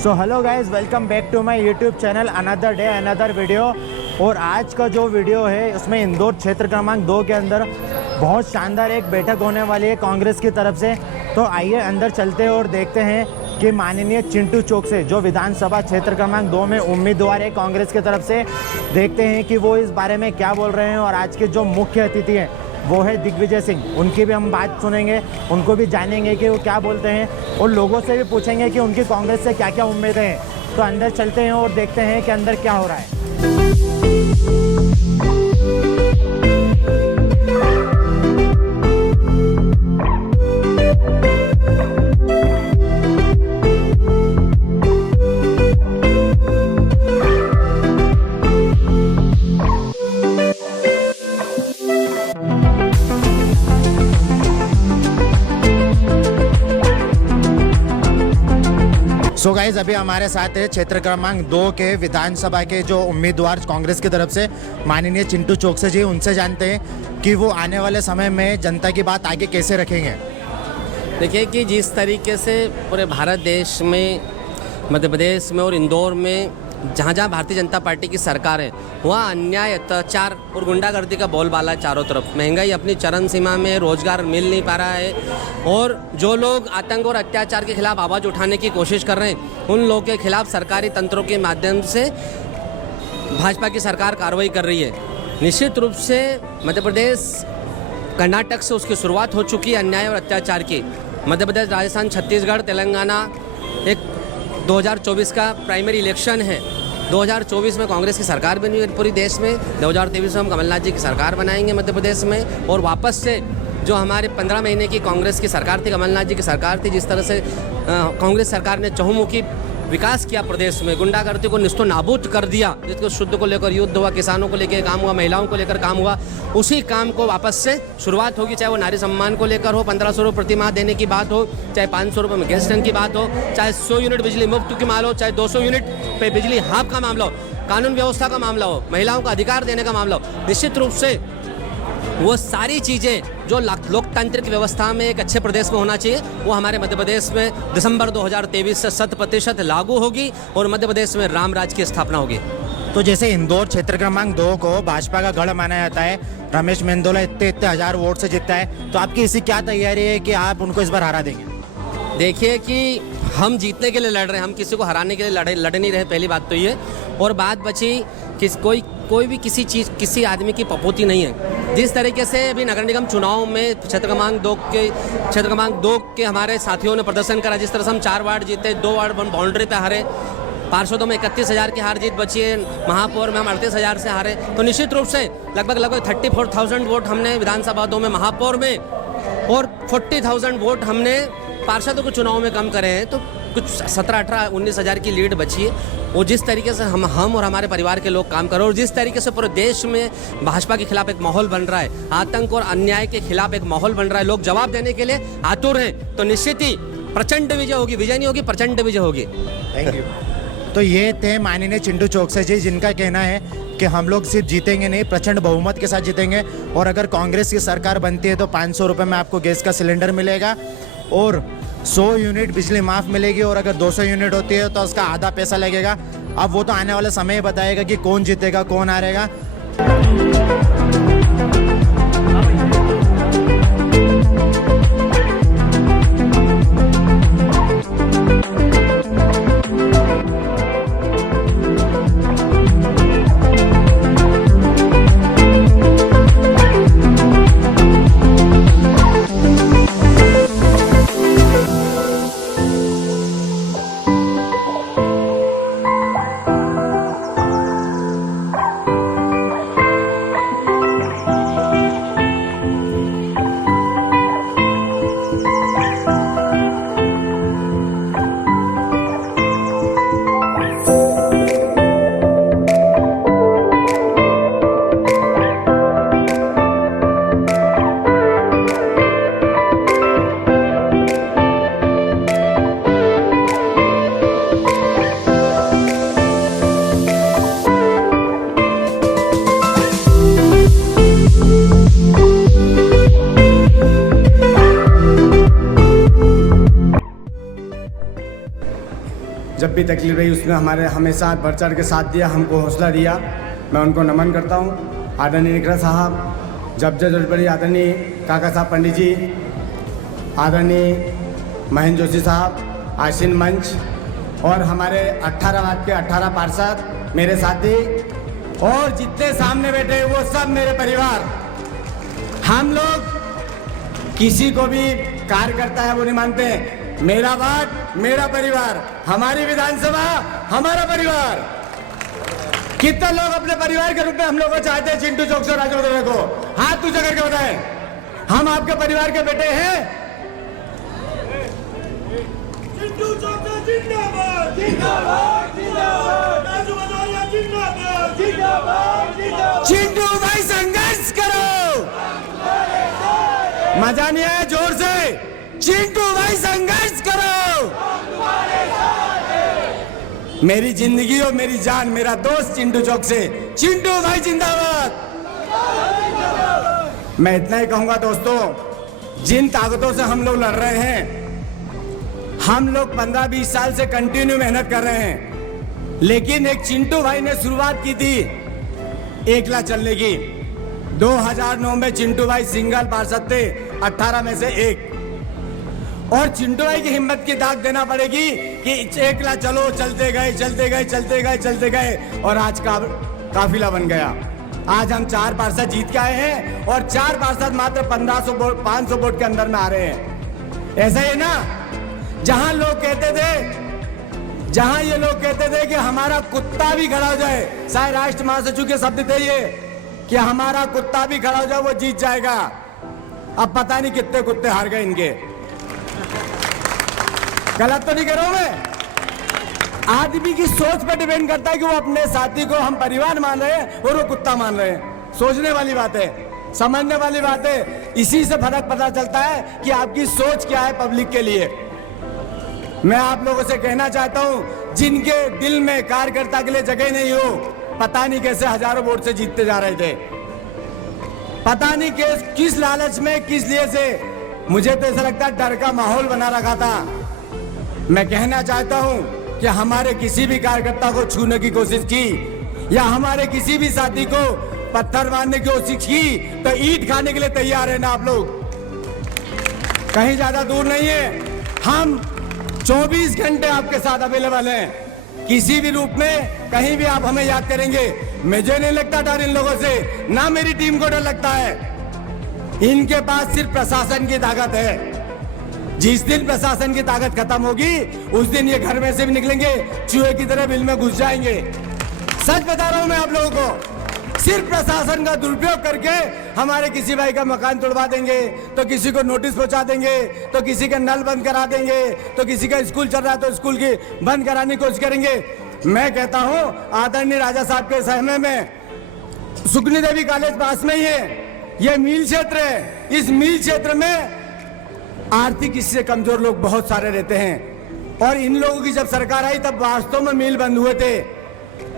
So hello guys, welcome back to my YouTube channel another day another video. और आज का जो video है उसमें इंदौर क्षेत्र क्रमांक 2 के अंदर बहुत शानदार एक बैठक होने वाली है कांग्रेस की तरफ से। तो आइए अंदर चलते हैं और देखते हैं कि माननीय चिंटू चौक से जो विधानसभा क्षेत्र क्रमांक 2 में उम्मीदवार है कांग्रेस की तरफ से, देखते हैं कि वो इस बारे में क्या बोल रहे हैं। और आज के जो मुख्य अतिथि हैं वो है दिग्विजय सिंह, उनकी भी हम बात सुनेंगे, उनको भी जानेंगे कि वो क्या बोलते हैं और लोगों से भी पूछेंगे कि उनकी कांग्रेस से क्या क्या उम्मीदें हैं। तो अंदर चलते हैं और देखते हैं कि अंदर क्या हो रहा है। सो गाइज, अभी हमारे साथ है क्षेत्र क्रमांक 2 के विधानसभा के जो उम्मीदवार कांग्रेस की तरफ से माननीय चिंटू चौक से जी, उनसे जानते हैं कि वो आने वाले समय में जनता की बात आगे कैसे रखेंगे। देखिए कि जिस तरीके से पूरे भारत देश में, मध्य प्रदेश में और इंदौर में जहाँ जहाँ भारतीय जनता पार्टी की सरकार है वहाँ अन्याय, अत्याचार और गुंडागर्दी का बोलबाला है चारों तरफ। महंगाई अपनी चरम सीमा में, रोजगार मिल नहीं पा रहा है और जो लोग आतंक और अत्याचार के खिलाफ आवाज़ उठाने की कोशिश कर रहे हैं उन लोगों के खिलाफ सरकारी तंत्रों के माध्यम से भाजपा की सरकार कार्रवाई कर रही है। निश्चित रूप से मध्य प्रदेश, कर्नाटक से उसकी शुरुआत हो चुकी है अन्याय और अत्याचार की। मध्य प्रदेश, राजस्थान, छत्तीसगढ़, तेलंगाना, एक 2024 का प्राइमरी इलेक्शन है। 2024 में कांग्रेस की सरकार बनी है पूरी देश में। 2023 में हम कमलनाथ जी की सरकार बनाएंगे मध्य प्रदेश में। और वापस से जो हमारे 15 महीने की कांग्रेस की सरकार थी, कमलनाथ जी की सरकार थी, जिस तरह से कांग्रेस सरकार ने चहुमुखी विकास किया प्रदेश में, गुंडागर्दी को निस्तो नाबूद कर दिया, जिसको शुद्ध को लेकर युद्ध हुआ, किसानों को लेकर काम हुआ, महिलाओं को लेकर काम हुआ, उसी काम को वापस से शुरुआत होगी। चाहे वो नारी सम्मान को लेकर हो, 1500 रुपये प्रति माह देने की बात हो, चाहे 500 रुपये में गैस टैंक की बात हो, चाहे 100 यूनिट बिजली मुफ्त की मांग हो, चाहे 200 यूनिट पे बिजली हाफ का मामला हो, कानून व्यवस्था का मामला हो, महिलाओं का अधिकार देने का मामला हो। निश्चित रूप से वो सारी चीज़ें जो लोकतांत्रिक व्यवस्था में एक अच्छे प्रदेश में होना चाहिए वो हमारे मध्य प्रदेश में दिसंबर 2023 से 100% लागू होगी और मध्य प्रदेश में राम राज की स्थापना होगी। तो जैसे इंदौर क्षेत्र क्रमांक 2 को भाजपा का गढ़ माना जाता है, रमेश मेंदोला इतने हजार वोट से जीतता है, तो आपकी इसी क्या तैयारी है कि आप उनको इस बार हरा देंगे? देखिए कि हम जीतने के लिए लड़ रहे हैं, हम किसी को हराने के लिए लड़ नहीं रहे, पहली बात तो ये। और बात बची कि कोई भी किसी चीज़, किसी आदमी की पपोती नहीं है। जिस तरीके से अभी नगर निगम चुनाव में क्षेत्र क्रमांक 2 के हमारे साथियों ने प्रदर्शन करा, जिस तरह से हम 4 वार्ड जीते, 2 वार्ड बाउंड्री पे हारे, पार्षदों में 31,000 की हार जीत बची है, महापौर में हम 38,000 से हारे। तो निश्चित रूप से लगभग 34,000 वोट हमने विधानसभा 2 में महापौर में और 40,000 वोट हमने पार्षदों के चुनाव में कम करे हैं। तो कुछ 17-18-19,000 की लीड बची है। और जिस तरीके से हम और हमारे परिवार के लोग काम कर रहे हैं और जिस तरीके से पूरे देश में भाजपा के खिलाफ एक माहौल बन रहा है, आतंक और अन्याय के खिलाफ एक माहौल बन रहा है, लोग जवाब देने के लिए आतुर हैं, तो निश्चित ही प्रचंड विजय होगी। विजय नहीं होगी, प्रचंड विजय होगी। Thank you. तो ये थे माननीय चिंटू चौक से जी, जिनका कहना है कि हम लोग सिर्फ जीतेंगे नहीं, प्रचंड बहुमत के साथ जीतेंगे। और अगर कांग्रेस की सरकार बनती है तो 500 रुपये में आपको गैस का सिलेंडर मिलेगा और 100 यूनिट बिजली माफ़ मिलेगी। और अगर 200 यूनिट होती है तो उसका आधा पैसा लगेगा। अब वो तो आने वाले समय ही बताएगा कि कौन जीतेगा, कौन हारेगा। जब भी तकलीफ रही उसने हमारे हमेशा बढ़ चढ़ के साथ दिया, हमको हौसला दिया। मैं उनको नमन करता हूँ। आदरणीय निकरा साहब, जब जरूरत पड़ी आदरणीय काका साहब पंडित जी, आदरणीय महेंद्र जोशी साहब, आशीन मंच और हमारे 18 वार्ड के 18 पार्षद, मेरे साथी और जितने सामने बैठे वो सब मेरे परिवार। हम लोग किसी को भी कार्यकर्ता है वो नहीं मानते। मेरा वार्ड मेरा परिवार, हमारी विधानसभा हमारा परिवार। कितने लोग अपने परिवार के रूप में हम लोग को चाहते हैं? चिंटू चौक से राजवर्धन को हाथ ऊंचा करके बताएं, हम आपके परिवार के बेटे हैं। चिंटू चौक जिंदाबाद जिंदाबाद जिंदाबाद, राजू भदौरिया जिंदाबाद जिंदाबाद जिंदाबाद। चिंटू भाई संघर्ष करो, मजा नहीं आया? जोर से चिंटू भाई संघर्ष करो। मेरी जिंदगी और मेरी जान, मेरा दोस्त चिंटू चौक से, चिंटू भाई जिंदाबाद। मैं इतना ही कहूंगा दोस्तों, जिन ताकतों से हम लोग लड़ रहे हैं, हम लोग 15-20 साल से कंटिन्यू मेहनत कर रहे हैं, लेकिन एक चिंटू भाई ने शुरुआत की थी एकला चलने की। 2009 में चिंटू भाई सिंगल पार्षद थे, 18 में से एक। और चिंटू भाई की हिम्मत की दाग देना पड़ेगी कि एकला चलो, चलते गए चलते गए चलते गए चलते गए और आज का काफिला बन गया। आज हम 4 पार्षद जीत के आए हैं और 4 पार्षद मात्र 1500 वोट 500 वोट के अंदर में आ रहे हैं। ऐसा ही ना, जहां लोग कहते थे, जहां ये लोग कहते थे कि हमारा कुत्ता भी खड़ा हो जाए, शायद राष्ट्र महासचिव के शब्द थे ये कि हमारा कुत्ता भी खड़ा हो जाए वो जीत जाएगा। अब पता नहीं कितने कुत्ते हार गए इनके। गलत तो नहीं कह रहा हूं मैं? आदमी की सोच पर डिपेंड करता है कि वो अपने साथी को हम परिवार मान रहे हैं और वो कुत्ता मान रहे हैं। सोचने वाली बात है, समझने वाली बात है। इसी से फर्क पता चलता है कि आपकी सोच क्या है पब्लिक के लिए। मैं आप लोगों से कहना चाहता हूं, जिनके दिल में कार्यकर्ता के लिए जगह नहीं हो, पता नहीं कैसे हजारों वोट से जीतते जा रहे थे। पता नहीं किस लालच में, किस लिए से, मुझे तो ऐसा लगता है डर का माहौल बना रखा था। मैं कहना चाहता हूं कि हमारे किसी भी कार्यकर्ता को छूने की कोशिश की या हमारे किसी भी साथी को पत्थर मारने की कोशिश की तो ईंट खाने के लिए तैयार है ना आप लोग। कहीं ज्यादा दूर नहीं है, हम 24 घंटे आपके साथ अवेलेबल हैं। किसी भी रूप में कहीं भी आप हमें याद करेंगे। मुझे नहीं लगता डर इन लोगों से, ना मेरी टीम को डर लगता है। इनके पास सिर्फ प्रशासन की ताकत है। जिस दिन प्रशासन की ताकत खत्म होगी उस दिन ये घर में से भी निकलेंगे, चूहे की तरह बिल में घुस जाएंगे। सच बता रहा हूं मैं आप लोगों को। सिर्फ प्रशासन का दुरुपयोग करके हमारे किसी भाई का मकान तोड़वा देंगे, तो किसी को नोटिस पहुंचा देंगे, तो किसी का नल बंद करा देंगे, तो किसी का स्कूल चल रहा है तो स्कूल की बंद कराने की कोशिश करेंगे। मैं कहता हूं, आदरणीय राजा साहब के सहमे में सुकनी देवी कॉलेज पास में ही है, ये मील क्षेत्र है। इस मील क्षेत्र में आर्थिक इससे कमजोर लोग बहुत सारे रहते हैं और इन लोगों की जब सरकार आई तब वास्तव में मील बंद हुए थे।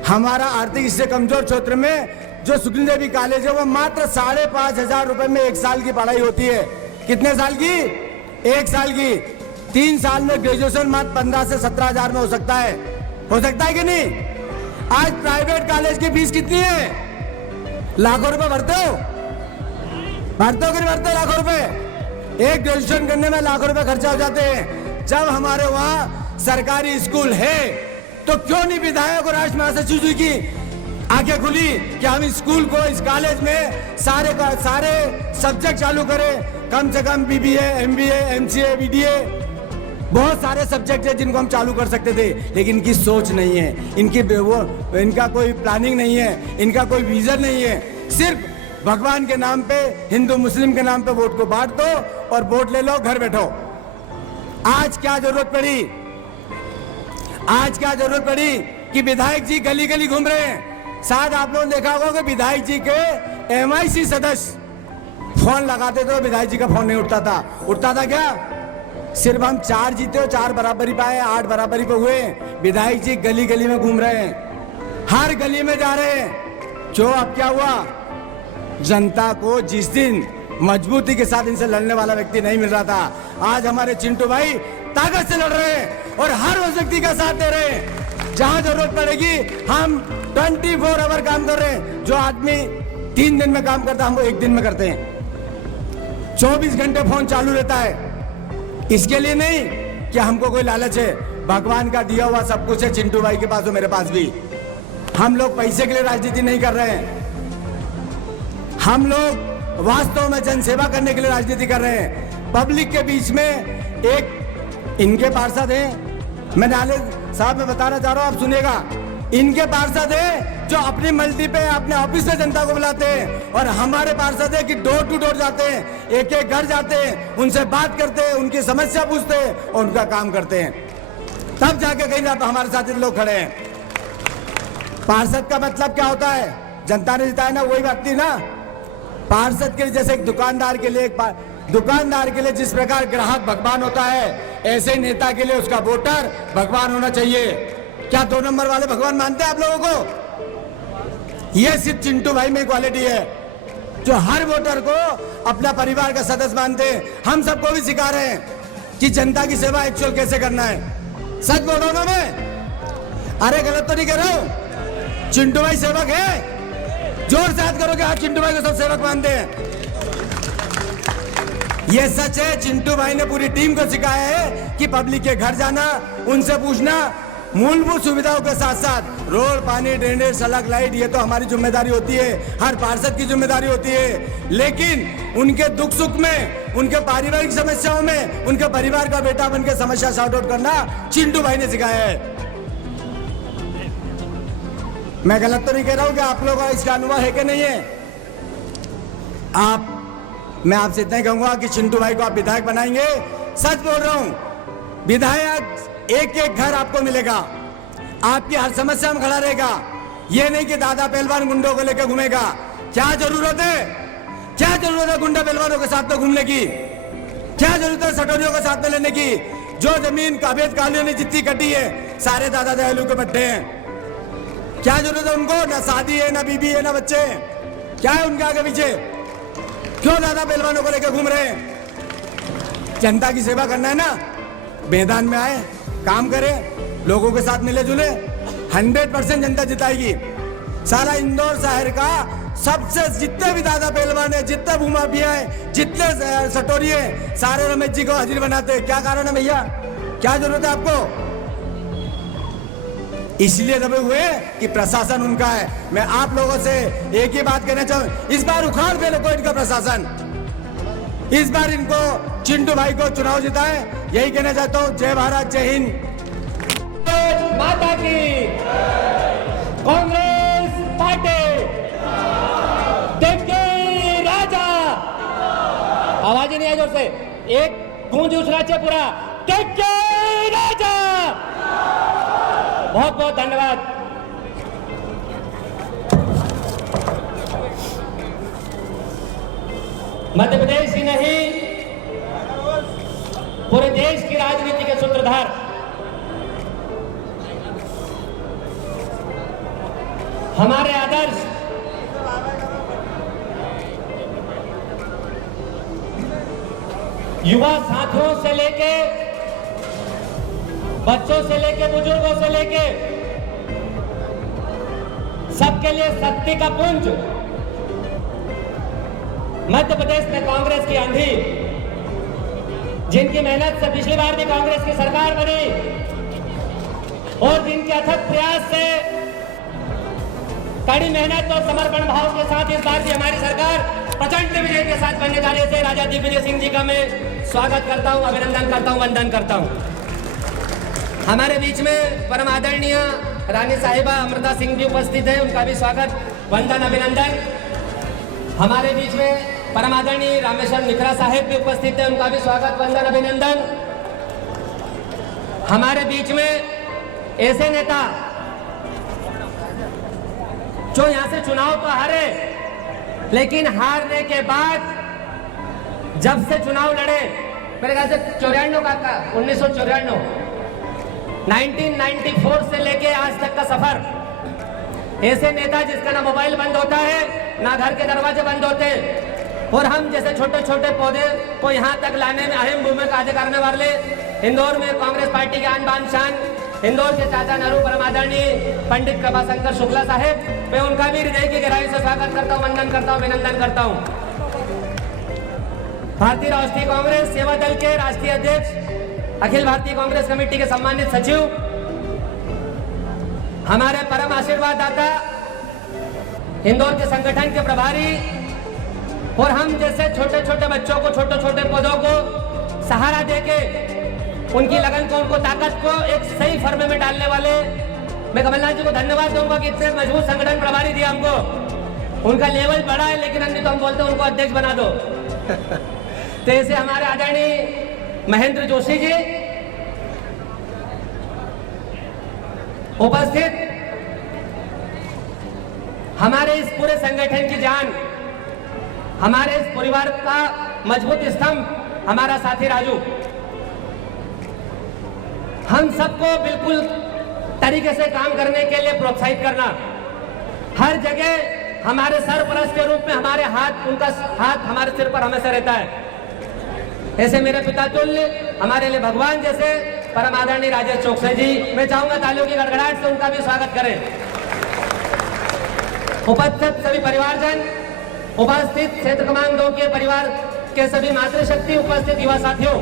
हमारा आर्थिक इससे कमजोर क्षेत्र में जो सुकनी देवी कॉलेज है वो मात्र 5,500 रुपए में 1 साल की पढ़ाई होती है। कितने साल की? 1 साल की। 3 साल में ग्रेजुएशन मात्र 15 से 17 हजार में हो सकता है कि नहीं? आज प्राइवेट कॉलेज की फीस कितनी है? लाखों रुपए भरते हो कि नहीं भरते? लाखों रुपए एक ग्रेजुएशन करने में लाखों रुपए खर्चा हो जाते हैं। जब हमारे वहां सरकारी स्कूल है तो क्यों नहीं विधायक और राष्ट्र महासचिव जी की आंखें खुली कि हम स्कूल को, इस कॉलेज में सारे सब्जेक्ट चालू करें। कम से कम BBA, MBA, MCA, BDA, बहुत सारे सब्जेक्ट है जिनको हम चालू कर सकते थे, लेकिन इनकी सोच नहीं है, इनका कोई प्लानिंग नहीं है, इनका कोई विजन नहीं है। सिर्फ भगवान के नाम पे, हिंदू मुस्लिम के नाम पे वोट को बांट दो और वोट ले लो, घर बैठो। आज क्या जरूरत पड़ी कि विधायक जी गली गली घूम रहे हैं। शायद आप लोगों ने देखा होगा कि विधायक जी के MIC सदस्य फोन लगाते थे, विधायक जी का फोन नहीं उठता था क्या? सिर्फ हम 4 जीते हो, 4 बराबरी पाए, 8 बराबरी पे हुए। विधायक जी गली गली में घूम रहे हैं, हर गली में जा रहे हैं। जो अब क्या हुआ, जनता को जिस दिन मजबूती के साथ इनसे लड़ने वाला व्यक्ति नहीं मिल रहा था, आज हमारे चिंटू भाई ताकत से लड़ रहे हैं और हर उस व्यक्ति का साथ दे रहे हैं। जहां जरूरत पड़ेगी हम 24 आवर काम कर रहे हैं। जो आदमी 3 दिन में काम करता है हम वो 1 दिन में करते हैं। 24 घंटे फोन चालू रहता है। इसके लिए नहीं कि हमको कोई लालच है, भगवान का दिया हुआ सब कुछ है। चिंटू भाई के पास और मेरे पास भी। हम लोग पैसे के लिए राजनीति नहीं कर रहे हैं, हम लोग वास्तव में जनसेवा करने के लिए राजनीति कर रहे हैं। पब्लिक के बीच में एक इनके पार्षद हैं, मैं नाले साहब में बताना चाह रहा हूं, आप सुनिएगा। इनके पार्षद है जो अपनी मल्टी पे अपने ऑफिस में जनता को बुलाते हैं और हमारे पार्षद है कि डोर टू डोर जाते हैं, एक एक घर जाते हैं, उनसे बात करते हैं, उनकी समस्या पूछते हैं और उनका काम करते हैं। तब जाके कहीं ना हमारे साथ लोग खड़े हैं। पार्षद का मतलब क्या होता है? जनता ने जिताया ना, वही बात थी ना। पार्षद के लिए जैसे एक दुकानदार के लिए जिस प्रकार ग्राहक भगवान होता है, ऐसे नेता के लिए उसका वोटर भगवान होना चाहिए। क्या 2 नंबर वाले भगवान मानते हैं आप लोगों को? यह सिर्फ चिंटू भाई में क्वालिटी है जो हर वोटर को अपना परिवार का सदस्य मानते हैं। हम सबको भी सिखा रहे हैं कि जनता की सेवा एक्चुअल कैसे करना है। सच बोल रहा हूं ना मैं? अरे गलत तो नहीं कर रहा हूं? चिंटू भाई सेवक है? जोर से याद करोगे आप चिंटू भाई को सब सेवक मानते हैं। ये सच है। चिंटू भाई ने पूरी टीम को सिखाया है कि पब्लिक के घर जाना, उनसे पूछना, मूलभूत सुविधाओं के साथ साथ रोड, पानी, ड्रेनेज, सड़क, लाइट, ये तो हमारी जिम्मेदारी होती है, हर पार्षद की जिम्मेदारी होती है। लेकिन उनके दुख सुख में, उनके पारिवारिक समस्याओं में, उनके परिवार का बेटा बन के समस्या सॉर्ट आउट करना चिंटू भाई ने सिखाया है। मैं गलत तो नहीं कह रहा हूं कि आप लोगों का इसका अनुभव है कि नहीं है? मैं आपसे इतना ही कहूंगा कि चिंटू भाई को आप विधायक बनाएंगे। सच बोल रहा हूं, विधायक एक एक घर आपको मिलेगा, आपकी हर समस्या में खड़ा रहेगा। ये नहीं कि दादा पहलवान गुंडों को लेकर घूमेगा। क्या जरूरत है? क्या जरूरत है गुंडा पहलवानों के साथ में घूमने की? क्या जरूरत है सटोरियों के साथ में लेने की? जो जमीन अवैध कालियों ने जितनी कटी है, सारे दादा दयालु के पट्टे हैं। क्या जरूरत है उनको? ना शादी है, ना बीबी है, ना बच्चे हैं। क्या है उनके आगे पीछे? क्यों दादा पहलवानों को लेकर घूम रहे हैं? जनता की सेवा करना है ना, मैदान में आए, काम करें, लोगों के साथ मिले जुले, 100% जनता जिताएगी। सारा इंदौर शहर का सबसे जितने भी दादा पहलवान है, जितने भूमाफिया है, जितने सटोरी है, सारे रमेश जी को हाजिर बनाते हैं। क्या कारण है भैया? क्या जरूरत है आपको? इसलिए दबे हुए कि प्रशासन उनका है। मैं आप लोगों से एक ही बात कहना चाहूं, इस बार उखाड़ दे को इनका प्रशासन। इस बार इनको चिंटू भाई को चुनाव जिताए, यही कहना चाहता हूं। जय भारत, जय हिंद माता की। कांग्रेस पार्टी देखिए राजा, आवाज ही नहीं है जोर से, एक गूंज उछला चाहिए पूरा, देखिए राजा। बहुत बहुत धन्यवाद। मध्य प्रदेश ही नहीं, पूरे देश की राजनीति के सूत्रधार हमारे आदर्श युवा साथियों से लेके, बच्चों से लेके, बुजुर्गों से लेके सबके लिए शक्ति का पुंज मध्य प्रदेश में कांग्रेस की आंधी, जिनकी मेहनत से पिछली बार भी कांग्रेस की सरकार बनी और जिनके अथक प्रयास से, कड़ी मेहनत और समर्पण भाव के साथ इस बार भी हमारी सरकार प्रचंड विजय के साथ बनने जा रही है। राजा दिग्विजय सिंह जी का मैं स्वागत करता हूं, अभिनंदन करता हूं, वंदन करता हूं। हमारे बीच में परम आदरणीय रानी साहिबा अमृता सिंह भी उपस्थित है, उनका भी स्वागत, वंदन, अभिनंदन। हमारे बीच में परम आदरणीय रामेश्वर मिश्रा साहेब भी उपस्थित है, उनका भी स्वागत, वंदन, अभिनंदन। हमारे बीच में ऐसे नेता जो यहां से चुनाव तो हारे, लेकिन हारने के बाद जब से चुनाव लड़े, मेरे ख्याल से 94 का 1994 1994 से लेके आज तक का सफर, ऐसे नेता जिसका ना मोबाइल बंद होता है, ना घर के दरवाजे बंद होते, और हम जैसे छोटे छोटे पौधे को यहाँ तक लाने में अहम भूमिका अदा करने वाले इंदौर में कांग्रेस पार्टी के आन बान शान इंदौर के चाचा नरू परमादरणीय पंडित कृपाशंकर शुक्ला साहेब, मैं उनका भी हृदय की गहराई से स्वागत करता हूँ, वंदन करता हूँ, अभिनंदन करता हूँ। भारतीय राष्ट्रीय कांग्रेस सेवा दल के राष्ट्रीय अध्यक्ष, अखिल भारतीय कांग्रेस कमेटी के सम्मानित सचिव, हमारे परम आशीर्वाद दाता, इंदौर के संगठन के प्रभारी और हम जैसे छोटे छोटे बच्चों को, छोटे छोटे पौधों को सहारा देके उनकी लगन को, उनको ताकत को एक सही फर्म में डालने वाले, मैं कमलनाथ जी को धन्यवाद दूंगा कि इतने मजबूत संगठन प्रभारी दिया हमको। उनका लेवल बड़ा है लेकिन अन्य तो हम बोलते हैं उनको अध्यक्ष बना दो। तो ऐसे हमारे आदरणीय महेंद्र जोशी जी उपस्थित, हमारे इस पूरे संगठन की जान, हमारे इस परिवार का मजबूत स्तंभ हमारा साथी राजू, हम सबको बिल्कुल तरीके से काम करने के लिए प्रोत्साहित करना, हर जगह हमारे सरपरस्त के रूप में हमारे हाथ, उनका हाथ हमारे सिर पर हमेशा रहता है। ऐसे मेरे पिता तुल्य, हमारे लिए भगवान जैसे परम आदरणीय राजेश चोकसे जी, मैं चाहूंगा तालियों की गड़गड़ाहट से उनका भी स्वागत करें। उपस्थित सभी परिवारजन, उपस्थित क्षेत्र क्रमांक 2 के परिवार के सभी मातृशक्ति, उपस्थित युवा साथियों,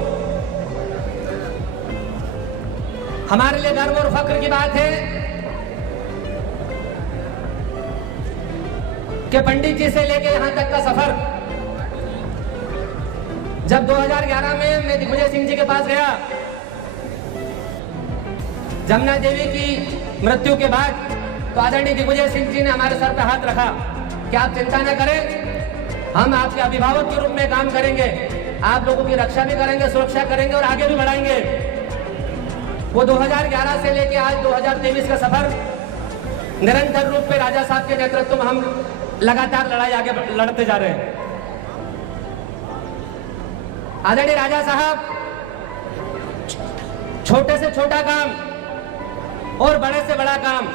हमारे लिए गर्व और फख्र की बात है कि पंडित जी से लेके यहां तक का सफर, जब 2011 में मैं दिग्विजय सिंह जी के पास गया, जमुना देवी की मृत्यु के बाद, तो आदरणीय दिग्विजय सिंह जी ने हमारे सर पर हाथ रखा कि आप चिंता न करें, हम आपके अभिभावक के रूप में काम करेंगे, आप लोगों की रक्षा भी करेंगे, सुरक्षा करेंगे और आगे भी बढ़ाएंगे। वो 2011 से लेके आज 2023 का सफर निरंतर रूप में राजा साहब के नेतृत्व में हम लगातार लड़ाई आगे लड़ते जा रहे हैं। आदरणीय राजा साहब, छोटे से छोटा काम और बड़े से बड़ा काम,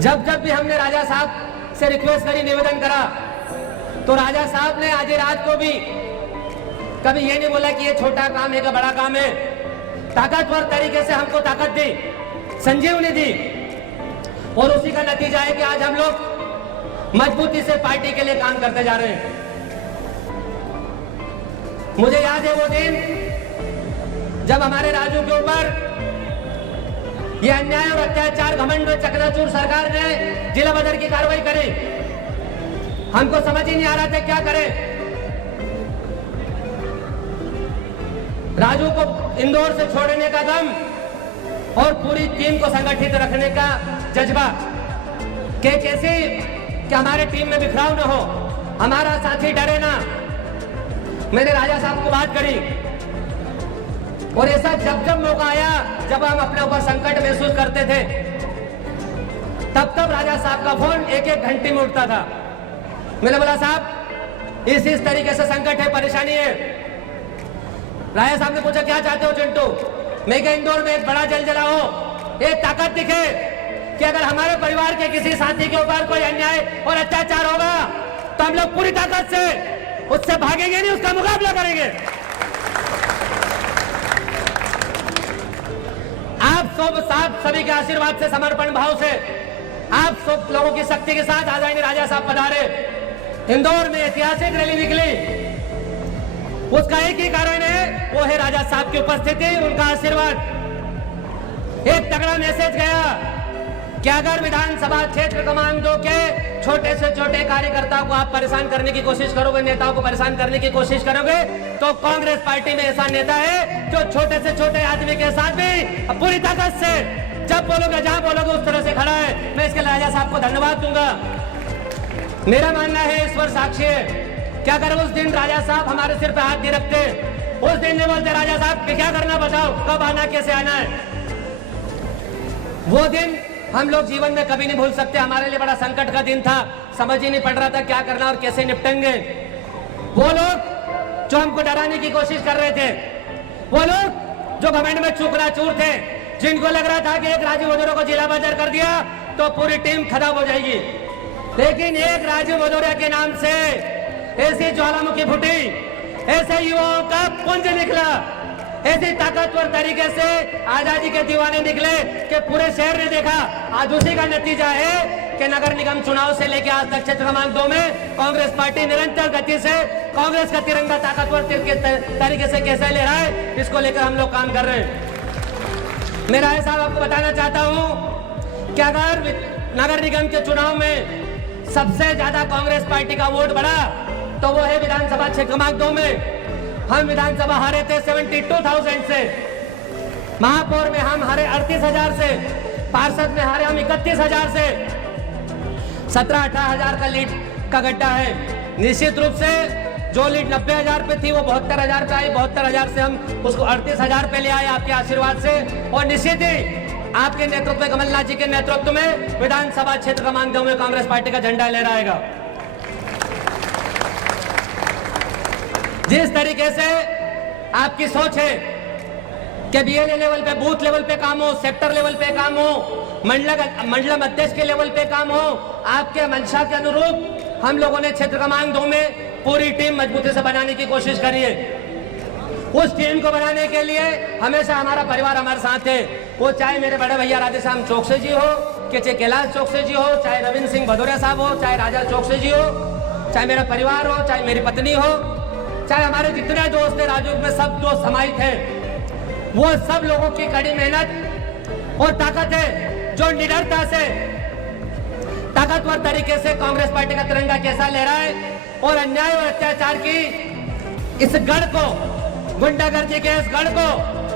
जब जब भी हमने राजा साहब से रिक्वेस्ट करी, निवेदन करा, तो राजा साहब ने आज रात को भी कभी ये नहीं बोला कि ये छोटा काम है कि बड़ा काम है। ताकतवर तरीके से हमको ताकत दी, संजीवनी दी, और उसी का नतीजा है कि आज हम लोग मजबूती से पार्टी के लिए काम करते जा रहे हैं। मुझे याद है वो दिन जब हमारे राजू के ऊपर ये अन्याय और अत्याचार, घमंड और चकनाचूर सरकार ने जिला बदर की कार्रवाई करी, हमको समझ ही नहीं आ रहा था क्या करें। राजू को इंदौर से छोड़ने का गम और पूरी टीम को संगठित रखने का जज्बा, कि कैसे कि हमारे टीम में बिखराव न हो, हमारा साथी डरे ना। मैंने राजा साहब को बात करी और ऐसा जब जब मौका आया, जब हम अपने ऊपर संकट महसूस करते थे, तब तब राजा साहब का फोन एक एक घंटे में उठता था। मैंने बोला साहब इस तरीके से संकट है, परेशानी है। राजा साहब ने पूछा क्या चाहते हो चिंटू? मैं क्या इंदौर में एक बड़ा जलजला हो, एक ताकत दिखे कि अगर हमारे परिवार के किसी साथी के ऊपर कोई अन्याय और अत्याचार होगा तो हम लोग पूरी ताकत से उससे भागेंगे नहीं, उसका मुकाबला करेंगे। आप सब साथ सभी के आशीर्वाद से, समर्पण भाव से, आप सब लोगों की शक्ति के साथ आदरणीय राजा साहब पधारे। इंदौर में ऐतिहासिक रैली निकली, उसका एक ही कारण है, वो है राजा साहब की उपस्थिति, उनका आशीर्वाद। एक तगड़ा मैसेज गया कि अगर विधानसभा क्षेत्र क्रमांक 2 के छोटे से छोटे कार्यकर्ता को आप परेशान करने की कोशिश करोगे, नेताओं को परेशान करने की कोशिश करोगे, तो कांग्रेस पार्टी में ऐसा नेता है जो छोटे से छोटे आदमी के साथ भी पूरी ताकत से जब बोलोगे, जहां बोलोगे उस तरह से खड़ा है। मैं इसके राजा साहब को धन्यवाद दूंगा। मेरा मानना है, ईश्वर साक्षी है, क्या अगर उस दिन राजा साहब हमारे सिर पे हाथ नहीं रखते, उस दिन नहीं बोलते राजा साहब कि क्या करना बताओ, कब आना, कैसे आना है, वो दिन हम लोग जीवन में कभी नहीं भूल सकते। हमारे लिए बड़ा संकट का दिन था, समझ ही नहीं पड़ रहा था क्या करना और कैसे निपटेंगे। वो लोग जो हमको डराने की कोशिश कर रहे थे, वो लोग जो घमंड में चूर थे, जिनको लग रहा था कि एक राजू भदौरिया को जिला बदर कर दिया तो पूरी टीम खत्म हो जाएगी, लेकिन एक राजू भदौरिया के नाम से ऐसी ज्वालामुखी फूटी, ऐसे युवाओं का पुंज निकला, ऐसी ताकतवर तरीके से आजादी के दीवाने निकले कि पूरे शहर ने देखा। आज उसी का नतीजा है कि नगर निगम चुनाव से लेकर आज तक क्षेत्र क्रमांक 2 में कांग्रेस पार्टी निरंतर गति से कांग्रेस का तिरंगा ताकतवर तरीके से कैसे ले रहा है, इसको लेकर हम लोग काम कर रहे हैं। मैं राय साहब आपको बताना चाहता हूं कि अगर नगर निगम के चुनाव में सबसे ज्यादा कांग्रेस पार्टी का वोट बढ़ा तो वो है विधानसभा क्षेत्र क्रमांक 2 में। हम विधानसभा हारे थे 72,000 से, महापौर में हम हारे 38,000 से, पार्षद में हारे हम 31,000 से। 17-18,000 का लीड का गड्ढा है। निश्चित रूप से जो लीड 90,000 पे थी वो 72,000 पे आई। 72,000 से हम उसको 38,000 पे ले आए आपके आशीर्वाद से। और निश्चित ही आपके नेतृत्व में, कमलनाथ जी के नेतृत्व में विधानसभा क्षेत्र क्रमांक 2 में कांग्रेस पार्टी का झंडा लहराएगा। जिस तरीके से आपकी सोच है कि बीएलए लेवल पे, बूथ लेवल पे काम हो, सेक्टर लेवल पे काम हो, मंडलम अध्यक्ष के लेवल पे काम हो, आपके मंशा के अनुरूप हम लोगों ने क्षेत्र क्रमांक 2 में पूरी टीम मजबूती से बनाने की कोशिश करी है। उस टीम को बनाने के लिए हमेशा हमारा परिवार हमारे साथ है। वो चाहे मेरे बड़े भैया राधेश्याम चौकसे जी हो, कि चाहे कैलाश चौकसे जी हो, चाहे रविंद्र सिंह भदौरिया साहब हो, चाहे राजा चौकसे जी हो, चाहे मेरा परिवार हो, चाहे मेरी पत्नी हो, चाहे हमारे जितने दोस्त हैं राजू में, सब दोस्त समाहित हैं। वो सब लोगों की कड़ी मेहनत और ताकत है जो निडरता से, ताकतवर तरीके से कांग्रेस पार्टी का तिरंगा कैसा लहरा है और अन्याय और अत्याचार की इस गढ़ को, गुंडागर्दी के इस गढ़ को,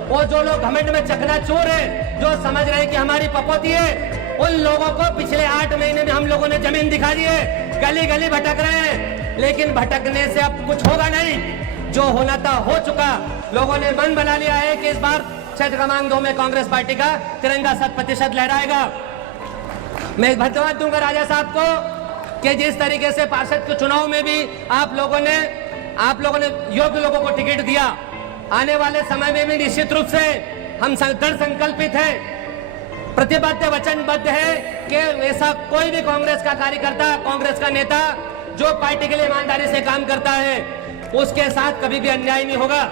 वो जो लोग घमंड में चकनाचूर है, जो समझ रहे हैं कि हमारी पपोती है, उन लोगों को पिछले 8 महीने में हम लोगों ने जमीन दिखा दी है। गली गली भटक रहे हैं, लेकिन भटकने से अब कुछ होगा नहीं। जो होना था हो चुका। लोगों ने मन बना लिया है कि इस बार क्षेत्र क्रमांक 2 में कांग्रेस पार्टी का तिरंगा 100% लहराएगा। मैं धन्यवाद दूंगा राजा साहब को कि जिस तरीके से पार्षद के चुनाव में भी आप लोगों ने योग्य लोगों को टिकट दिया। आने वाले समय में भी निश्चित रूप से हम दृढ़ संकल्पित है, प्रतिबद्ध, वचनबद्ध है कि ऐसा कोई भी कांग्रेस का कार्यकर्ता, कांग्रेस का नेता जो पार्टी के लिए ईमानदारी से काम करता है, उसके साथ कभी भी अन्याय नहीं होगा।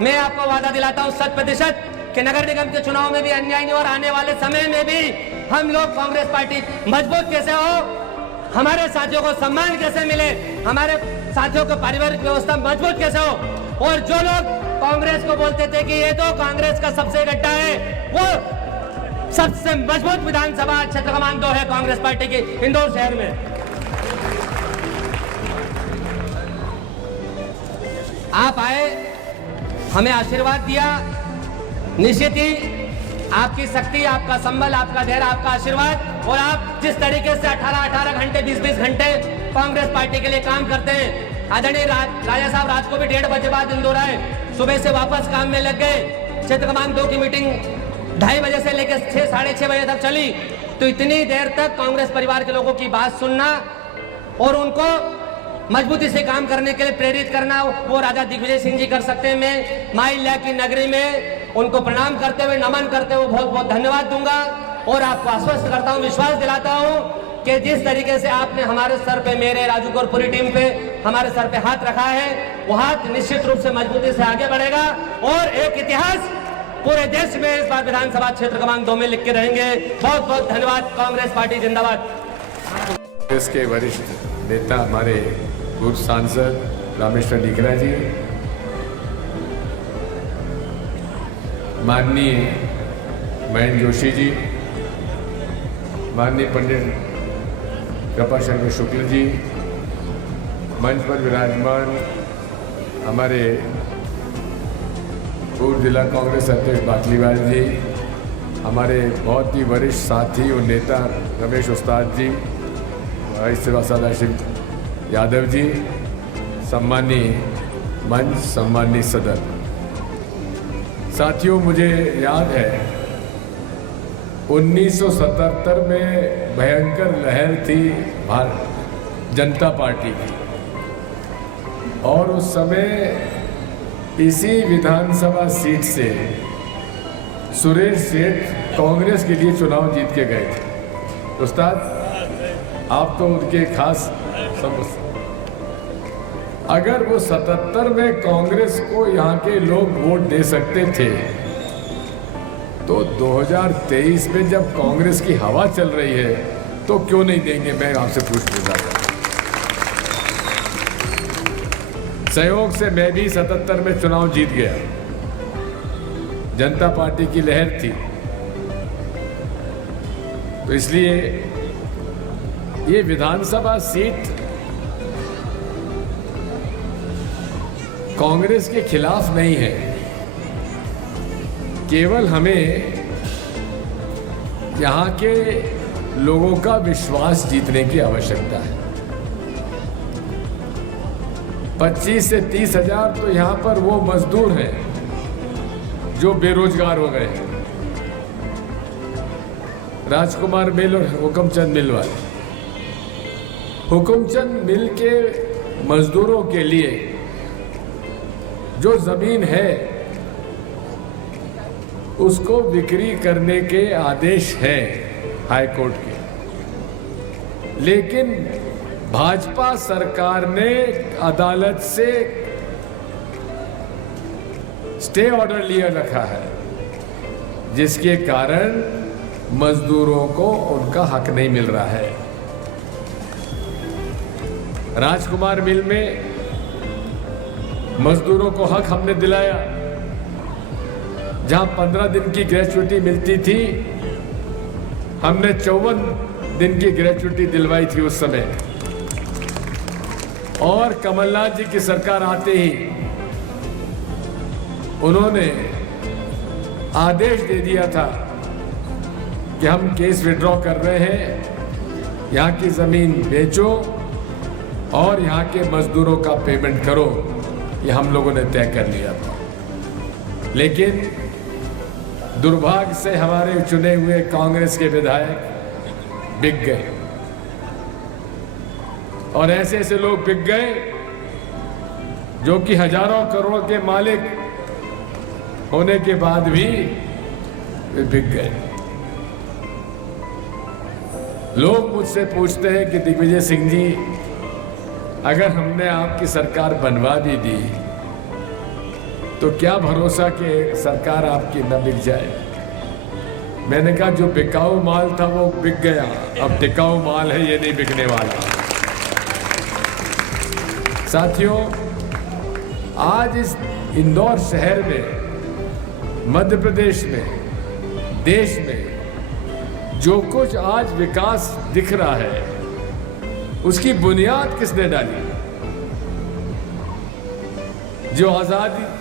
मैं आपको वादा दिलाता हूं 100% कि नगर निगम के चुनाव में भी अन्याय नहीं, और आने वाले समय में भी हम लोग कांग्रेस पार्टी मजबूत कैसे हो, हमारे साथियों को सम्मान कैसे मिले, हमारे साथियों को पारिवारिक व्यवस्था मजबूत कैसे हो। और जो लोग कांग्रेस को बोलते थे कि ये तो कांग्रेस का सबसे गड्ढा है, वो सबसे मजबूत विधानसभा क्षेत्र क्रमांक 2 है कांग्रेस पार्टी की इंदौर शहर में। आप आए, हमें आशीर्वाद दिया। निश्चित ही आपकी शक्ति, आपका संबल, आपका धैर्य, आपका आशीर्वाद, और आप जिस तरीके से 18-18 घंटे, 20-20 घंटे कांग्रेस पार्टी के लिए काम करते हैं। आदरणीय राजा साहब रात को भी 1:30 बजे बाद इंदौर आए, सुबह से वापस काम में लग गए। क्षेत्र क्रमांक 2 की मीटिंग 2:30 बजे से लेकर 6, 6:30 बजे तक चली। तो इतनी देर तक कांग्रेस परिवार के लोगों की बात सुनना और उनको मजबूती से काम करने के लिए प्रेरित करना, वो राजा दिग्विजय सिंह जी कर सकते हैं। मैं माइल्या की नगरी में उनको प्रणाम करते हुए, नमन करते हुए बहुत बहुत धन्यवाद दूंगा। और आपको आश्वस्त करता हूं, विश्वास दिलाता हूं कि जिस तरीके से आपने हमारे सर पे, मेरे, राजू को और पूरी टीम पे हमारे सर पे हाथ रखा है, वो हाथ निश्चित रूप से मजबूती से आगे बढ़ेगा और एक इतिहास पूरे देश में इस बार विधानसभा क्षेत्र क्रमांक 2 में लिख के रहेंगे। बहुत बहुत धन्यवाद। कांग्रेस पार्टी जिंदाबाद। कांग्रेस के वरिष्ठ नेता हमारे पूर्व सांसद रामेश्वर नीकरा जी, माननीय महेंद्र जोशी जी, माननीय पंडित कृपाशंकर शुक्ल जी, मंच पर विराजमान हमारे पूर्व जिला कांग्रेस अध्यक्ष बाटलीवाल जी, हमारे बहुत ही वरिष्ठ साथी और नेता रमेश उस्ताद जी, वाइस सेवा सदाशिव यादव जी, सम्मानीय मंच, सम्मानीय सदन, साथियों, मुझे याद है 1977 में भयंकर लहर थी भारत जनता पार्टी की, और उस समय इसी विधानसभा सीट से सुरेश सेठ कांग्रेस के लिए चुनाव जीत के गए थे। उस्ताद, आप तो उनके खास अगर वो 77 में कांग्रेस को यहाँ के लोग वोट दे सकते थे तो 2023 में जब कांग्रेस की हवा चल रही है तो क्यों नहीं देंगे, मैं आपसे पूछना चाहता हूं। सहयोग से मैं भी 77 में चुनाव जीत गया, जनता पार्टी की लहर थी, तो इसलिए ये विधानसभा सीट कांग्रेस के खिलाफ नहीं है, केवल हमें यहाँ के लोगों का विश्वास जीतने की आवश्यकता है। 25 से 30 हजार तो यहाँ पर वो मजदूर हैं जो बेरोजगार हो गए हैं, राजकुमार मिल और हुक्मचंद मिल वाले। हुक्मचंद मिल के मजदूरों के लिए जो जमीन है उसको बिक्री करने के आदेश हैं हाई कोर्ट के, लेकिन भाजपा सरकार ने अदालत से स्टे ऑर्डर लिया रखा है, जिसके कारण मजदूरों को उनका हक नहीं मिल रहा है। राजकुमार मिल में मजदूरों को हक हमने दिलाया, जहां 15 दिन की ग्रेच्युटी मिलती थी हमने 54 दिन की ग्रेच्युटी दिलवाई थी उस समय। और कमलनाथ जी की सरकार आते ही उन्होंने आदेश दे दिया था कि हम केस विड्रॉ कर रहे हैं, यहाँ की जमीन बेचो और यहाँ के मजदूरों का पेमेंट करो, ये हम लोगों ने तय कर लिया था। लेकिन दुर्भाग्य से हमारे चुने हुए कांग्रेस के विधायक बिक गए, और ऐसे ऐसे लोग बिक गए जो कि हजारों करोड़ के मालिक होने के बाद भी वे बिक गए। लोग मुझसे पूछते हैं कि दिग्विजय सिंह जी, अगर हमने आपकी सरकार बनवा भी दी तो क्या भरोसा कि सरकार आपकी न बिक जाए। मैंने कहा जो बिकाऊ माल था वो बिक गया, अब टिकाऊ माल है, ये नहीं बिकने वाला। साथियों, आज इस इंदौर शहर में, मध्य प्रदेश में, देश में जो कुछ आज विकास दिख रहा है उसकी बुनियाद किसने डाली? जो आजादी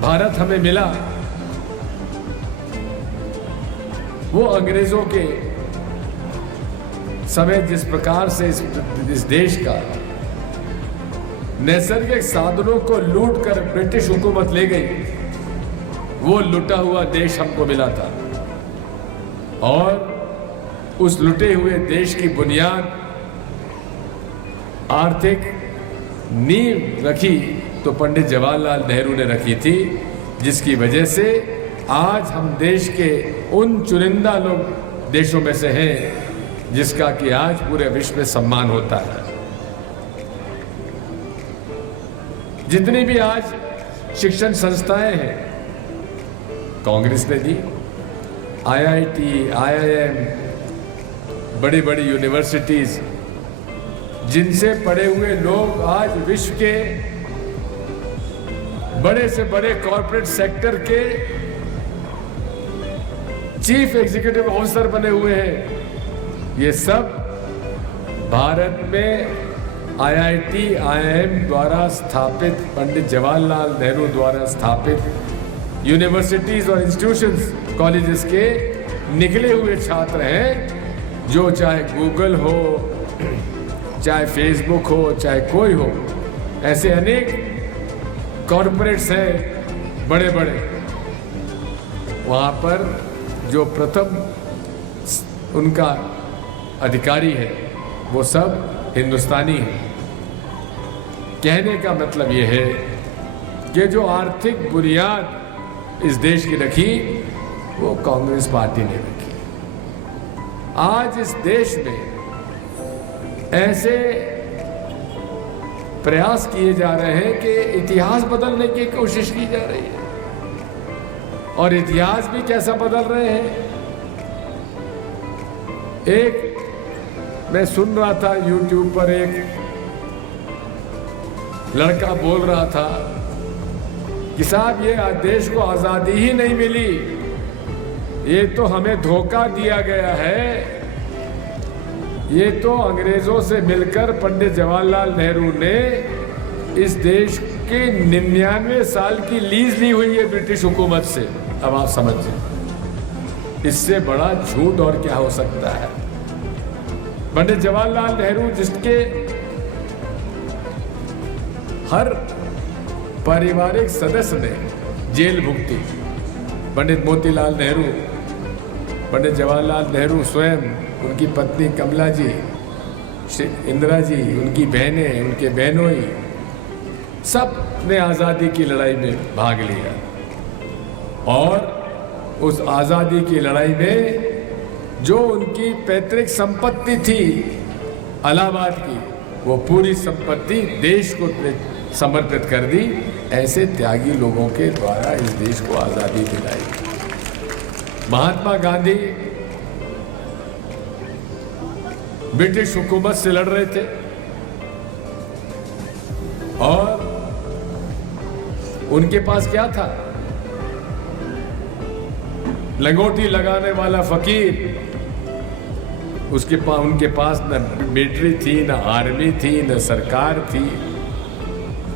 भारत हमें मिला वो अंग्रेजों के समय जिस प्रकार से इस देश का नैसर्गिक साधनों को लूट कर ब्रिटिश हुकूमत ले गई, वो लुटा हुआ देश हमको मिला था। और उस लुटे हुए देश की बुनियाद आर्थिक नींव रखी तो पंडित जवाहरलाल नेहरू ने रखी थी, जिसकी वजह से आज हम देश के उन चुनिंदा लोग देशों में से हैं जिसका कि आज पूरे विश्व में सम्मान होता है। जितनी भी आज शिक्षण संस्थाएं हैं कांग्रेस ने दी, IIT, IIM, बड़ी बड़ी यूनिवर्सिटीज, जिनसे पढ़े हुए लोग आज विश्व के बड़े से बड़े कॉरपोरेट सेक्टर के चीफ एग्जीक्यूटिव ऑफिसर बने हुए हैं। ये सब भारत में IIT, IIM द्वारा स्थापित, पंडित जवाहरलाल नेहरू द्वारा स्थापित यूनिवर्सिटीज और इंस्टीट्यूशंस, कॉलेजेस के निकले हुए छात्र हैं, जो चाहे गूगल हो, चाहे फेसबुक हो, चाहे कोई हो, ऐसे अनेक कॉरपोरेट्स हैं बड़े बड़े, वहाँ पर जो प्रथम उनका अधिकारी है वो सब हिंदुस्तानी है। कहने का मतलब ये है कि जो आर्थिक बुनियाद इस देश की रखी वो कांग्रेस पार्टी ने रखी। आज इस देश में ऐसे प्रयास किए जा रहे हैं कि इतिहास बदलने की कोशिश की जा रही है। और इतिहास भी कैसा बदल रहे हैं? एक मैं सुन रहा था YouTube पर, एक लड़का बोल रहा था कि साहब ये देश को आज़ादी ही नहीं मिली, ये तो हमें धोखा दिया गया है, ये तो अंग्रेजों से मिलकर पंडित जवाहरलाल नेहरू ने इस देश के 99 साल की लीज ली हुई है ब्रिटिश हुकूमत से। अब आप समझिए, इससे बड़ा झूठ और क्या हो सकता है। पंडित जवाहरलाल नेहरू जिसके हर पारिवारिक सदस्य ने जेल भुगती, पंडित मोतीलाल नेहरू, पंडित जवाहरलाल नेहरू स्वयं, उनकी पत्नी कमला जी, इंदिरा जी, उनकी बहनें, उनके बहनोई, सब ने आज़ादी की लड़ाई में भाग लिया। और उस आज़ादी की लड़ाई में जो उनकी पैतृक संपत्ति थी इलाहाबाद की, वो पूरी संपत्ति देश को समर्पित कर दी। ऐसे त्यागी लोगों के द्वारा इस देश को आज़ादी दिलाई। महात्मा गांधी ब्रिटिश हुकूमत से लड़ रहे थे और उनके पास क्या था? लंगोटी लगाने वाला फकीर। उनके पास न मिलिट्री थी, न आर्मी थी, न सरकार थी,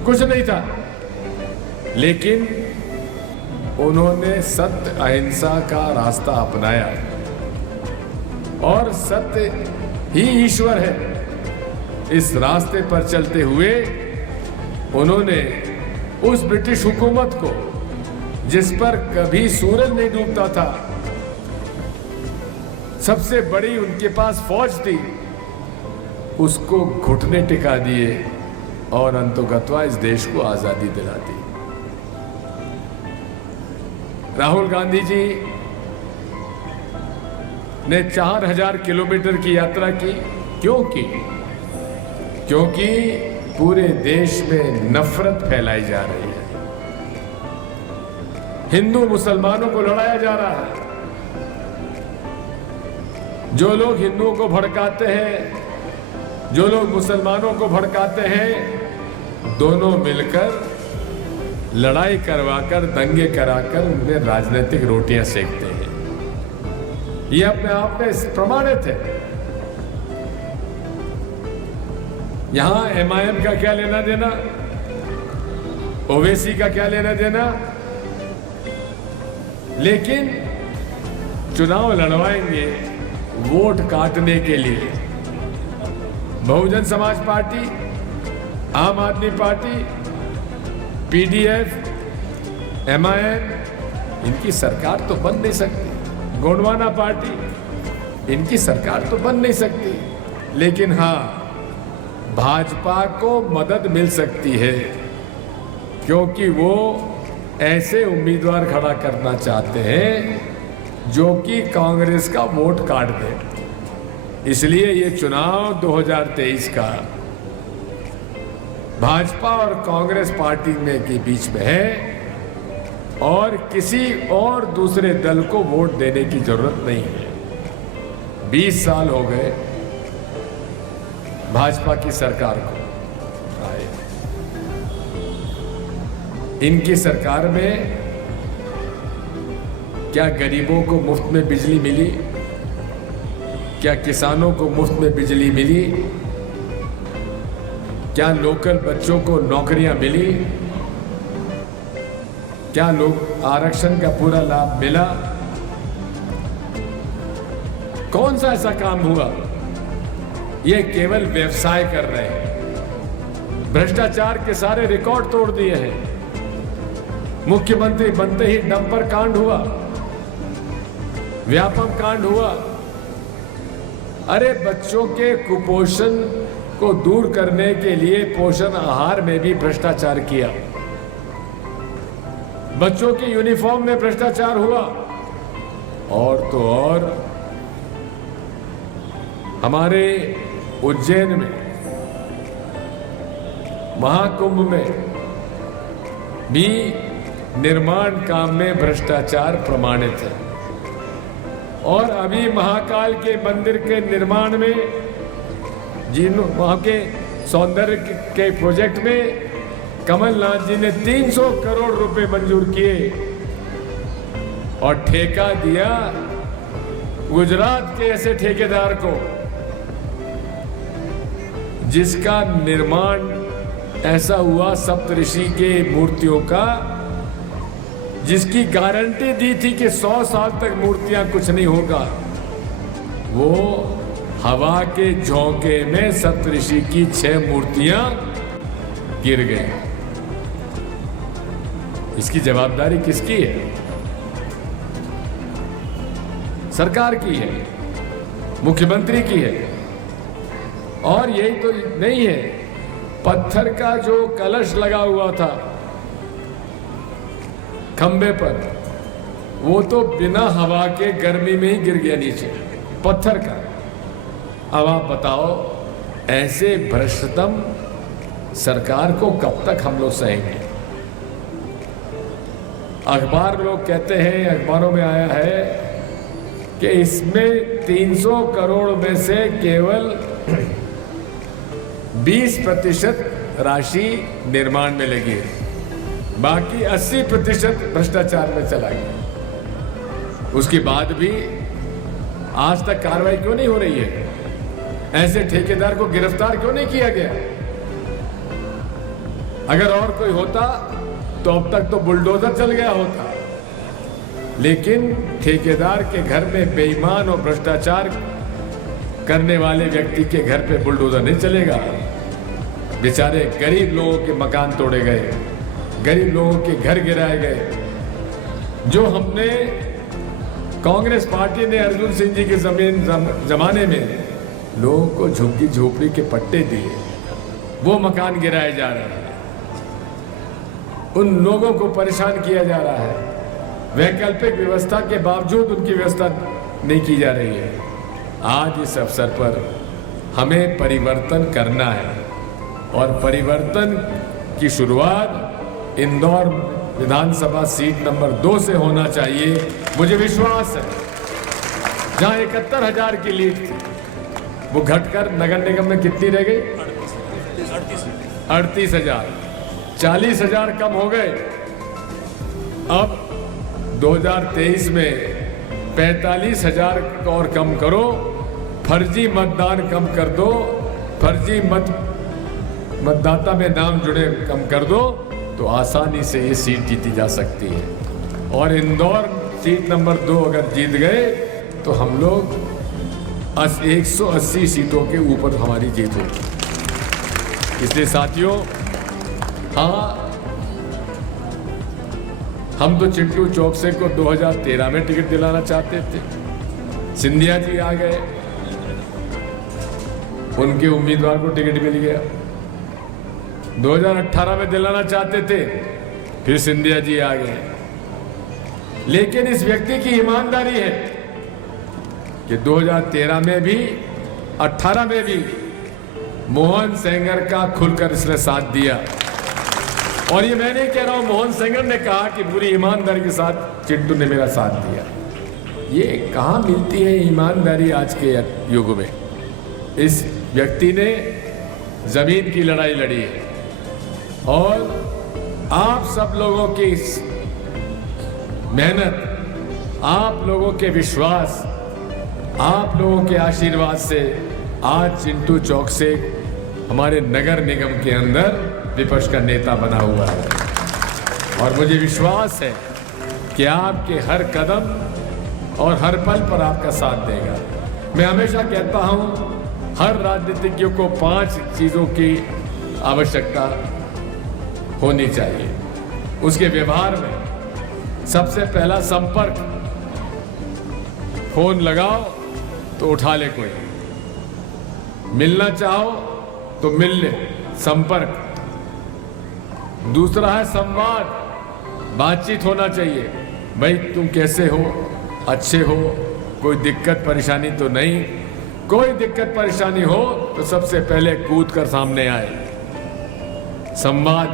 कुछ नहीं था। लेकिन उन्होंने सत्य अहिंसा का रास्ता अपनाया और सत्य ही ईश्वर है। इस रास्ते पर चलते हुए उन्होंने उस ब्रिटिश हुकूमत को, जिस पर कभी सूरज नहीं डूबता था, सबसे बड़ी उनके पास फौज थी, उसको घुटने टिका दिए और अंततः इस देश को आजादी दिला दी। राहुल गांधी जी ने 4000 किलोमीटर की यात्रा की। क्यों की? क्योंकि पूरे देश में नफरत फैलाई जा रही है, हिंदू मुसलमानों को लड़ाया जा रहा है। जो लोग हिंदुओं को भड़काते हैं, जो लोग मुसलमानों को भड़काते हैं, दोनों मिलकर लड़ाई करवाकर, दंगे कराकर उनमें राजनीतिक रोटियां सेकते हैं। ये अपने आप में प्रमाणित है। यहां MIM का क्या लेना देना, ओवैसी का क्या लेना देना, लेकिन चुनाव लड़वाएंगे वोट काटने के लिए। बहुजन समाज पार्टी, आम आदमी पार्टी, PDF, MIM, इनकी सरकार तो बन नहीं सकती। गोंडवाना पार्टी, इनकी सरकार तो बन नहीं सकती। लेकिन हाँ, भाजपा को मदद मिल सकती है, क्योंकि वो ऐसे उम्मीदवार खड़ा करना चाहते हैं जो कि कांग्रेस का वोट काट दे। इसलिए ये चुनाव 2023 का भाजपा और कांग्रेस पार्टी में के बीच में है और किसी और दूसरे दल को वोट देने की जरूरत नहीं है। 20 साल हो गए भाजपा की सरकार को आए। इनकी सरकार में क्या गरीबों को मुफ्त में बिजली मिली? क्या किसानों को मुफ्त में बिजली मिली? क्या लोकल बच्चों को नौकरियां मिली? क्या लोग आरक्षण का पूरा लाभ मिला? कौन सा ऐसा काम हुआ? ये केवल व्यवसाय कर रहे हैं। भ्रष्टाचार के सारे रिकॉर्ड तोड़ दिए हैं। मुख्यमंत्री बनते ही डंपर कांड हुआ, व्यापम कांड हुआ। अरे बच्चों के कुपोषण को दूर करने के लिए पोषण आहार में भी भ्रष्टाचार किया। बच्चों के यूनिफॉर्म में भ्रष्टाचार हुआ। और तो और हमारे उज्जैन में महाकुंभ में भी निर्माण काम में भ्रष्टाचार प्रमाणित है। और अभी महाकाल के मंदिर के निर्माण में वहां के सौंदर्य के प्रोजेक्ट में कमलनाथ जी ने 300 करोड़ रुपए मंजूर किए और ठेका दिया गुजरात के ऐसे ठेकेदार को जिसका निर्माण ऐसा हुआ सप्तऋषि के मूर्तियों का, जिसकी गारंटी दी थी कि 100 साल तक मूर्तियां कुछ नहीं होगा, वो हवा के झोंके में सप्तऋषि की 6 मूर्तियां गिर गई। इसकी जवाबदारी किसकी है? सरकार की है, मुख्यमंत्री की है। और यही तो नहीं है, पत्थर का जो कलश लगा हुआ था खंबे पर, वो तो बिना हवा के गर्मी में ही गिर गया नीचे, पत्थर का। अब आप बताओ, ऐसे भ्रष्टतम सरकार को कब तक हम लोग सहेंगे? अखबार लोग कहते हैं, अखबारों में आया है कि इसमें 300 करोड़ में से केवल 20% राशि निर्माण में लगी है, बाकी 80% भ्रष्टाचार में चला गया। उसके बाद भी आज तक कार्रवाई क्यों नहीं हो रही है? ऐसे ठेकेदार को गिरफ्तार क्यों नहीं किया गया? अगर और कोई होता तो अब तक तो बुलडोजर चल गया होता। लेकिन ठेकेदार के घर में बेईमान और भ्रष्टाचार करने वाले व्यक्ति के घर पे बुलडोजर नहीं चलेगा। बेचारे गरीब लोगों के मकान तोड़े गए, गरीब लोगों के घर गिराए गए। जो हमने कांग्रेस पार्टी ने अर्जुन सिंह जी के जमाने में लोगों को झुग्गी झोपड़ी के पट्टे दिए, वो मकान गिराए जा रहे हैं, उन लोगों को परेशान किया जा रहा है। वैकल्पिक व्यवस्था के बावजूद उनकी व्यवस्था नहीं की जा रही है। आज इस अवसर पर हमें परिवर्तन करना है और परिवर्तन की शुरुआत इंदौर विधानसभा सीट नंबर 2 से होना चाहिए। मुझे विश्वास है, जहां 71,000 की लीड थी, वो घटकर नगर निगम में कितनी रह गई? 38,000। 40,000 कम हो गए। अब 2023 में 45,000 और कम करो, फर्जी मतदान कम कर दो, फर्जी मतदाता में नाम जुड़े कम कर दो, तो आसानी से ये सीट जीती जा सकती है। और इंदौर सीट नंबर 2 अगर जीत गए तो हम लोग 180 सीटों के ऊपर हमारी जीत होगी। इसलिए साथियों, हाँ, हम तो चिंटू चौकसे को 2013 में टिकट दिलाना चाहते थे। सिंधिया जी आ गए, उनके उम्मीदवार को टिकट मिल गया। 2018 में दिलाना चाहते थे, फिर सिंधिया जी आ गए। लेकिन इस व्यक्ति की ईमानदारी है कि 2013 में भी 18 में भी मोहन सेंगर का खुलकर इसने साथ दिया। और ये मैं नहीं कह रहा हूं, मोहन सेंगर ने कहा कि पूरी ईमानदारी के साथ चिंटू ने मेरा साथ दिया। ये कहां मिलती है ईमानदारी आज के युग में? इस व्यक्ति ने जमीन की लड़ाई लड़ी है और आप सब लोगों की मेहनत, आप लोगों के विश्वास, आप लोगों के आशीर्वाद से आज चिंटू चौक से हमारे नगर निगम के अंदर विपक्ष का नेता बना हुआ है। और मुझे विश्वास है कि आपके हर कदम और हर पल पर आपका साथ देगा। मैं हमेशा कहता हूं, हर राजनीतिज्ञ को 5 चीजों की आवश्यकता होनी चाहिए उसके व्यवहार में। सबसे पहला संपर्क। फोन लगाओ तो उठा ले कोई, मिलना चाहो तो मिल ले, संपर्क। दूसरा है संवाद, बातचीत होना चाहिए। भाई तुम कैसे हो, अच्छे हो, कोई दिक्कत परेशानी तो नहीं? कोई दिक्कत परेशानी हो तो सबसे पहले कूद कर सामने आए, संवाद,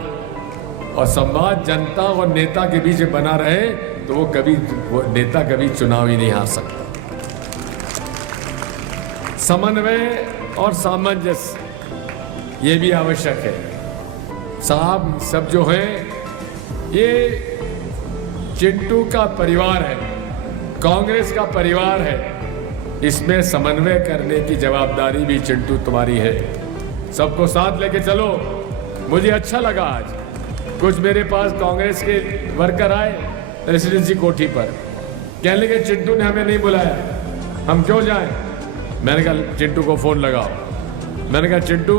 और संवाद जनता और नेता के बीच बना रहे तो वो नेता कभी चुनाव ही नहीं हार सकता। समन्वय और सामंजस्य ये भी आवश्यक है। साहब सब जो है ये चिंटू का परिवार है, कांग्रेस का परिवार है, इसमें समन्वय करने की जवाबदारी भी चिंटू तुम्हारी है। सबको साथ लेके चलो। मुझे अच्छा लगा आज कुछ मेरे पास कांग्रेस के वर्कर आए रेसिडेंसी कोठी पर, कहने लगे चिंटू ने हमें नहीं बुलाया, हम क्यों जाएं? मैंने कहा चिंटू को फोन लगाओ। मैंने कहा चिंटू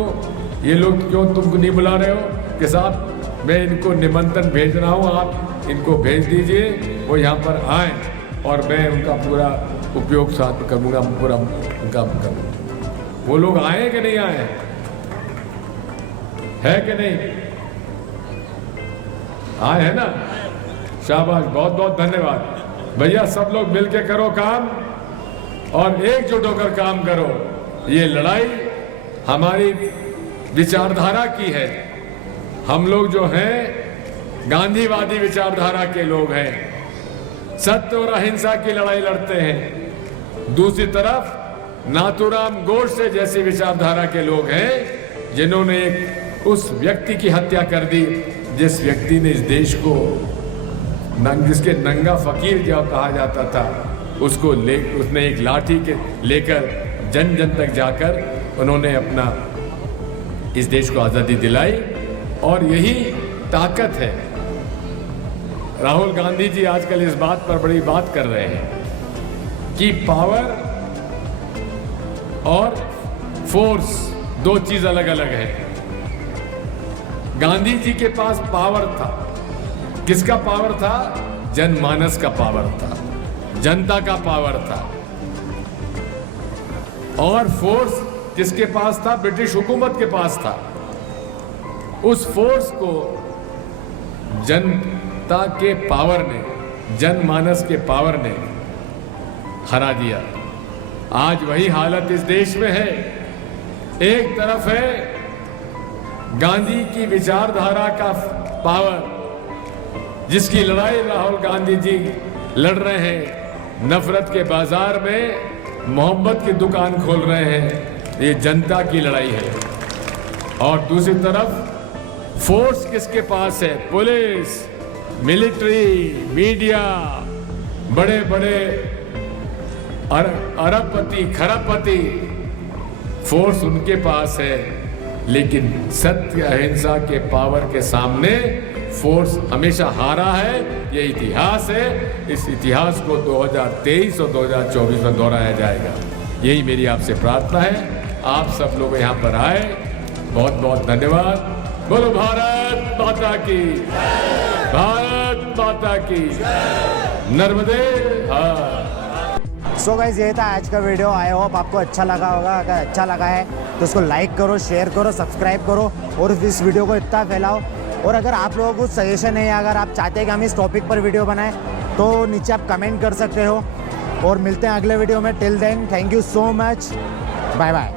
ये लोग क्यों तुमको नहीं बुला रहे हो? कि साहब मैं इनको निमंत्रण भेज रहा हूँ, आप इनको भेज दीजिए, वो यहाँ पर आए और मैं उनका पूरा उपयोग साथ करूँगा, पूरा उनका करूँगा। वो लोग आए कि नहीं आए, है कि नहीं? आए हैं ना? शाबाश, बहुत बहुत धन्यवाद भैया। सब लोग मिलके करो काम और एकजुट होकर काम करो। ये लड़ाई हमारी विचारधारा की है। हम लोग जो हैं गांधीवादी विचारधारा के लोग हैं, सत्य और अहिंसा की लड़ाई लड़ते हैं। दूसरी तरफ नाथूराम गोडसे जैसी विचारधारा के लोग हैं जिन्होंने उस व्यक्ति की हत्या कर दी जिस व्यक्ति ने इस देश को जिसके नंगा फकीर जो कहा जाता था, उसने एक लाठी के लेकर जन जन तक जाकर उन्होंने अपना इस देश को आज़ादी दिलाई। और यही ताकत है। राहुल गांधी जी आजकल इस बात पर बड़ी बात कर रहे हैं कि पावर और फोर्स दो चीज अलग अलग है। गांधी जी के पास पावर था। किसका पावर था? जनमानस का पावर था, जनता का पावर था। और फोर्स किसके पास था? ब्रिटिश हुकूमत के पास था। उस फोर्स को जनता के पावर ने, जनमानस के पावर ने हरा दिया। आज वही हालत इस देश में है। एक तरफ है गांधी की विचारधारा का पावर, जिसकी लड़ाई राहुल गांधी जी लड़ रहे हैं। नफरत के बाजार में मोहब्बत की दुकान खोल रहे हैं। ये जनता की लड़ाई है। और दूसरी तरफ फोर्स किसके पास है? पुलिस, मिलिट्री, मीडिया, बड़े बड़े अरबपति, खरबपति, फोर्स उनके पास है। लेकिन सत्य अहिंसा के पावर के सामने फोर्स हमेशा हारा है। ये इतिहास है। इस इतिहास को 2023 और 2024 में दोहराया जाएगा। यही मेरी आपसे प्रार्थना है। आप सब लोग यहाँ पर आए, बहुत बहुत धन्यवाद। बोलो भारत माता की, भारत माता की, नर्मदे हर। सो गाइस, ये था आज का वीडियो। आई होप आपको अच्छा लगा होगा। अगर अच्छा लगा है तो उसको लाइक करो, शेयर करो, सब्सक्राइब करो और इस वीडियो को इतना फैलाओ। और अगर आप लोगों को सजेशन है, अगर आप चाहते हैं कि हम इस टॉपिक पर वीडियो बनाएं तो नीचे आप कमेंट कर सकते हो। और मिलते हैं अगले वीडियो में। Till then, thank you so much, bye bye.